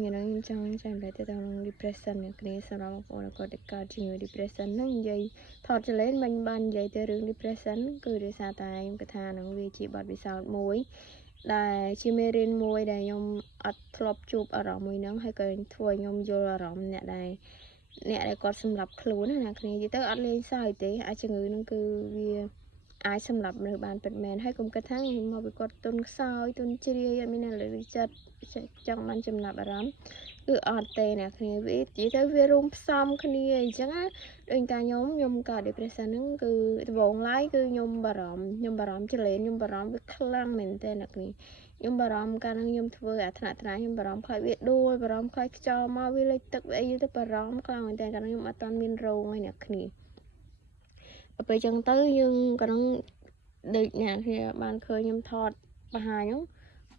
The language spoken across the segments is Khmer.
ngày đó em trong trang lại tới tao depression này cái sau đó có là có cả chuyện depression nó vậy thọt cho lên mình ban vậy tớiរឿង depression គឺដោយសារតែខ្ញុំគិតថានឹងវាជាបទពិសោធន៍មួយដែលជាមេរៀនមួយដែលខ្ញុំអត់ធ្លាប់ជួបអារម្មណ៍មួយហ្នឹងហើយក៏ធ្វើឲ្យខ្ញុំយល់អារម្មណ៍អ្នកដែលគាត់សម្រាប់ខ្លួនណាគ្នានិយាយទៅអត់លេងសើចទេអាចជំងឺហ្នឹងគឺវាអាចសម្រាប់មនុស្សបានពិតមែនហើយកុំគិតថាមកពីគាត់ទុនខ្សោយទុនជ្រាយអត់មានអ្នកលើកចិត្តចង់បានចំណាប់អារម្មណ៍គឺអត់ទេអ្នកគ្នាវានិយាយទៅវារួមផ្សំគ្នាអញ្ចឹងណាដូចតែខ្ញុំកើត depression ហ្នឹងគឺដំបូងឡើយគឺខ្ញុំបារម្ភចលេនខ្ញុំបារម្ភវាខ្លាំងមែនតើអ្នកគ្នាខ្ញុំបារម្ភកាលហ្នឹងខ្ញុំធ្វើអាថ្នាក់ខ្ញុំបារម្ភខ្លាចវាដួលបារម្ភខ្លាចខ្យល់មកវាលិចទឹកវាអីទៅបារម្ភខ្លាំងមែនតើកាលហ្នឹងខ្ញុំអត់តាន់មានរោងឯអ្នកគ្នាពេលចឹងទៅយើងក៏នឹងដូចអ្នកគ្នាបានឃើញខ្ញុំថតបង្ហាញហ្នឹង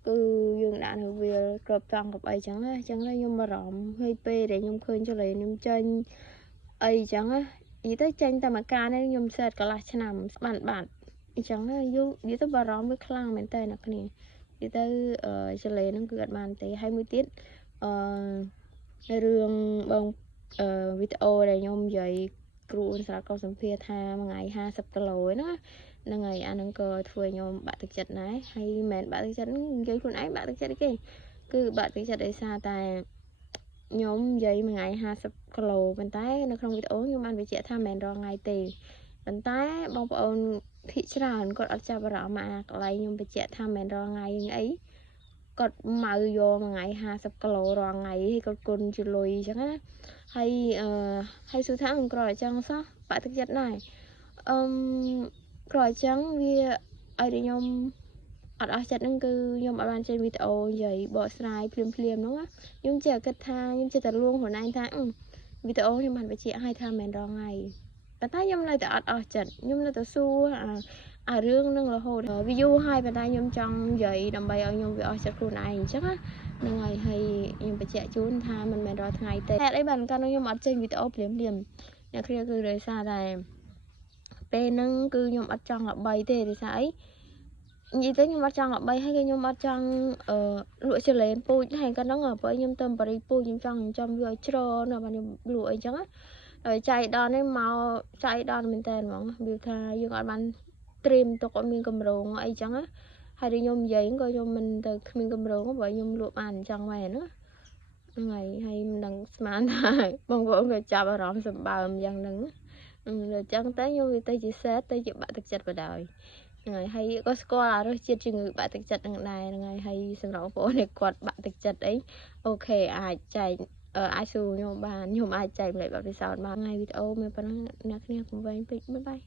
គឺយើងដាក់នៅវាក្របតង់កបអីចឹងណាអញ្ចឹងខ្ញុំបារម្ភហើយពេលដែលខ្ញុំឃើញចលេខ្ញុំចេញអីចឹងណានិយាយទៅចេញតែមួយការនេះខ្ញុំសេតកន្លះឆ្នាំបានបាត់អញ្ចឹងណាយូរនិយាយទៅបារម្ភវាខ្លាំងមែនតើអ្នកគ្នានិយាយទៅចលេហ្នឹងគឺអត់បានទេហើយមួយទៀតរឿងបងវីដេអូដែលខ្ញុំនិយាយគ្រូអ៊ុនស្រាក៏សម្ភាសថាមួយថ្ងៃ50គីឡូណាហ្នឹងហើយអាហ្នឹងក៏ធ្វើឲ្យខ្ញុំបាក់ទឹកចិត្តដែរហើយមិនមែនបាក់ទឹកចិត្តនិយាយខ្លួនឯងបាក់ទឹកចិត្តអីគេគឺបាក់ទឹកចិត្តដោយសារតែខ្ញុំនិយាយមួយថ្ងៃ50គីឡូប៉ុន្តែនៅក្នុងវីដេអូខ្ញុំបានបញ្ជាក់ថាមិនមែនរាល់ថ្ងៃទេប៉ុន្តែបងប្អូនភាគច្រើនគាត់អត់ចាប់អារម្មណ៍អាកន្លែងខ្ញុំបញ្ជាក់ថាមិនមែនរាល់ថ្ងៃអីគាត់ម៉ៅយកមួយថ្ងៃ50គីឡូរាល់ថ្ងៃហើយគាត់គុណជាលុយអញ្ចឹងណាហើយសួរថាខ្ញុំក្រអញ្ចឹងសោះបាក់ទឹកចិត្តដែរក្រអញ្ចឹងវាឲ្យតែខ្ញុំអត់អស់ចិត្តហ្នឹងគឺខ្ញុំអត់បានចេញវីដេអូនិយាយបកស្រាយភ្លាមហ្នឹងណាខ្ញុំចេះគិតថាខ្ញុំចេះតែលួងខ្លួនឯងថាវីដេអូខ្ញុំបានបញ្ជាក់ឲ្យថាមិនមែនរាល់ថ្ងៃប៉ុន្តែខ្ញុំនៅតែអត់អស់ចិត្តខ្ញុំនៅតែសួរអារឿងហ្នឹងរហូតវាយូរហើយប៉ុន្តែខ្ញុំចង់និយាយដើម្បីឲ្យខ្ញុំវាអស់ចិត្តខ្លួនឯងអញ្ចឹងណាហ្នឹងហើយខ្ញុំបញ្ជាក់ជូនថាមិនមែនរាល់ថ្ងៃទេហេតុអីបានកាលនោះខ្ញុំអត់ចេញវីដេអូភ្លាមអ្នកគ្រាគឺដោយសារតែពេលហ្នឹងគឺខ្ញុំអត់ចង់ល្បីទេដោយសារអីនិយាយទៅខ្ញុំអត់ចង់ល្បីហើយខ្ញុំអត់ចង់លក់ចលែនពូជហើយកាលហ្នឹងបើខ្ញុំទៅបរិយពូជខ្ញុំចង់ចំវាឲ្យច្រើនបាទខ្ញុំលក់អីចឹងណាហើយចៃដននេះមកចៃដនមែនតើហ្មងវាថាយើងអត់បានត្រៀមទុកអត់មានកម្រងអីចឹងណាហើយខ្ញុំនិយាយក៏ខ្ញុំមិនទៅគ្មានកម្រងបើខ្ញុំលក់បានអញ្ចឹងមែនណាហ្នឹងហើយមិនដឹងស្មានថាបងប្អូនក៏ចាប់អារម្មណ៍សម្បើមយ៉ាងហ្នឹងអញ្ចឹងតែខ្ញុំវាទៅជាសេតទៅជាបាក់ទឹកចិត្តបដ ாய் ហ្នឹងហើយក៏ស្គាល់អារសជាតិជំងឺបាក់ទឹកចិត្តហ្នឹងដែរហ្នឹងហើយសម្រាប់បងប្អូនដែលគាត់បាក់ទឹកចិត្តអីអូខេអាចចែកអាចសួរខ្ញុំបានខ្ញុំអាចចែកម្លែកបទពិសោធន៍បានថ្ងៃវីដេអូមានប៉ុណ្ណឹងអ្នកគ្នាកុំវែងពេកបាយ